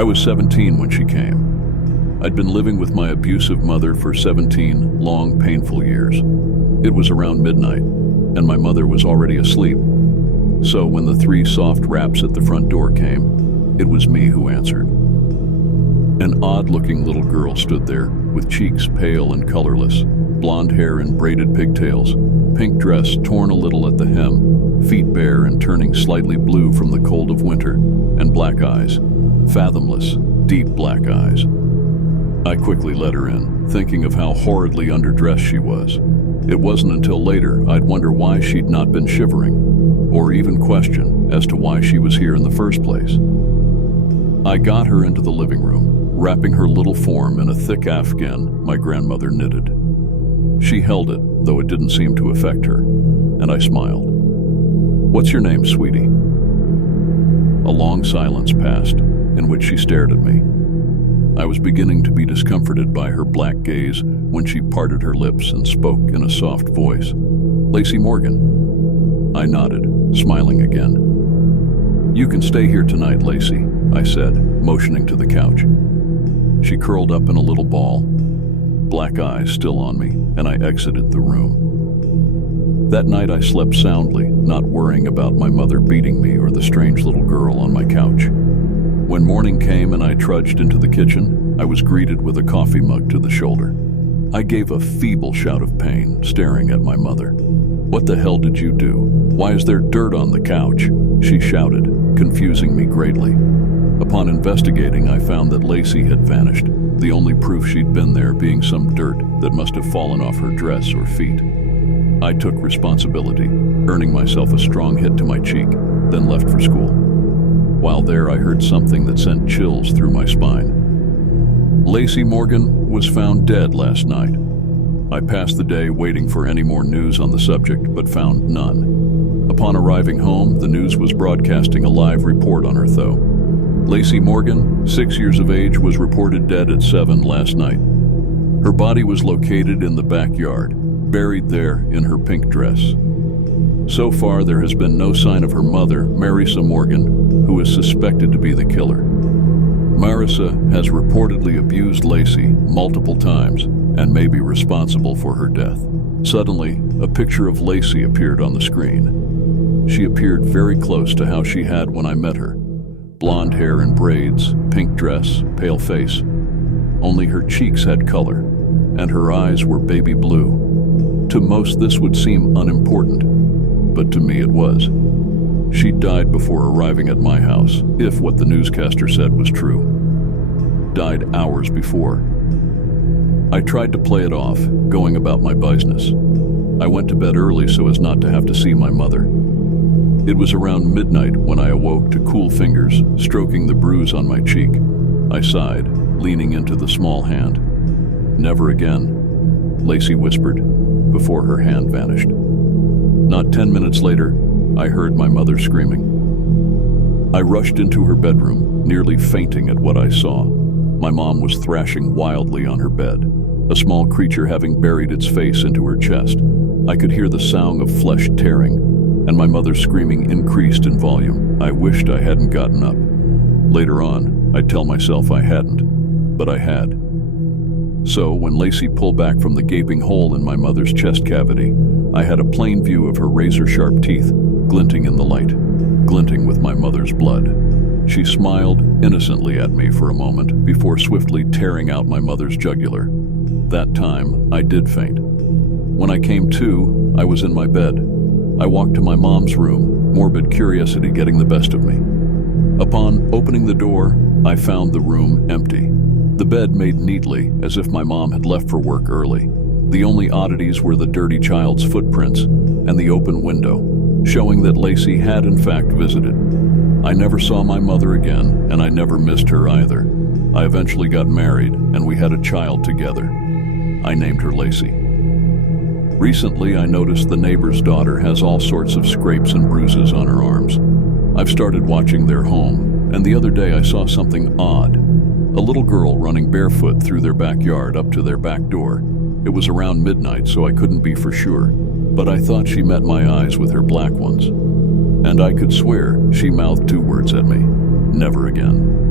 I was 17 when she came. I'd been living with my abusive mother for 17 long, painful years. It was around midnight, and my mother was already asleep. So when the 3 soft raps at the front door came, it was me who answered. An odd-looking little girl stood there, with cheeks pale and colorless, blonde hair and braided pigtails, pink dress torn a little at the hem, feet bare and turning slightly blue from the cold of winter, and black eyes, fathomless, deep black eyes. I quickly let her in, thinking of how horridly underdressed she was. It wasn't until later I'd wonder why she'd not been shivering, or even question as to why she was here in the first place. I got her into the living room, wrapping her little form in a thick afghan my grandmother knitted. She held it, though it didn't seem to affect her, and I smiled. "What's your name, sweetie?" A long silence passed, in which she stared at me. I was beginning to be discomforted by her black gaze when she parted her lips and spoke in a soft voice. "Lacy Morgan." I nodded, smiling again. "You can stay here tonight, Lacy," I said, motioning to the couch. She curled up in a little ball, black eyes still on me, and I exited the room. That night I slept soundly, not worrying about my mother beating me or the strange little girl on my couch. When morning came and I trudged into the kitchen, I was greeted with a coffee mug to the shoulder. I gave a feeble shout of pain, staring at my mother. "What the hell did you do? Why is there dirt on the couch?" she shouted, confusing me greatly. Upon investigating, I found that Lacy had vanished, the only proof she'd been there being some dirt that must have fallen off her dress or feet. I took responsibility, earning myself a strong hit to my cheek, then left for school. While there, I heard something that sent chills through my spine. Lacy Morgan was found dead last night. I passed the day waiting for any more news on the subject, but found none. Upon arriving home, the news was broadcasting a live report on her though. Lacy Morgan, 6 years of age, was reported dead at 7 last night. Her body was located in the backyard, buried there in her pink dress. So far, there has been no sign of her mother, Marissa Morgan, who is suspected to be the killer. Marissa has reportedly abused Lacy multiple times and may be responsible for her death. Suddenly, a picture of Lacy appeared on the screen. She appeared very close to how she had when I met her. Blonde hair and braids, pink dress, pale face. Only her cheeks had color, and her eyes were baby blue. To most, this would seem unimportant, but to me it was. She died before arriving at my house, if what the newscaster said was true. Died hours before. I tried to play it off, going about my business. I went to bed early so as not to have to see my mother. It was around midnight when I awoke to cool fingers stroking the bruise on my cheek. I sighed, leaning into the small hand. "Never again," Lacy whispered, before her hand vanished. Not 10 minutes later, I heard my mother screaming. I rushed into her bedroom, nearly fainting at what I saw. My mom was thrashing wildly on her bed, a small creature having buried its face into her chest. I could hear the sound of flesh tearing, and my mother's screaming increased in volume. I wished I hadn't gotten up. Later on, I'd tell myself I hadn't, but I had. So, when Lacy pulled back from the gaping hole in my mother's chest cavity, I had a plain view of her razor-sharp teeth, glinting in the light, glinting with my mother's blood. She smiled innocently at me for a moment before swiftly tearing out my mother's jugular. That time, I did faint. When I came to, I was in my bed. I walked to my mom's room, morbid curiosity getting the best of me. Upon opening the door, I found the room empty. The bed made neatly, as if my mom had left for work early. The only oddities were the dirty child's footprints and the open window, showing that Lacy had in fact visited. I never saw my mother again, and I never missed her either. I eventually got married, and we had a child together. I named her Lacy. Recently, I noticed the neighbor's daughter has all sorts of scrapes and bruises on her arms. I've started watching their home, and the other day I saw something odd. A little girl running barefoot through their backyard up to their back door. It was around midnight, so I couldn't be for sure, but I thought she met my eyes with her black ones. And I could swear she mouthed 2 words at me: "Never again."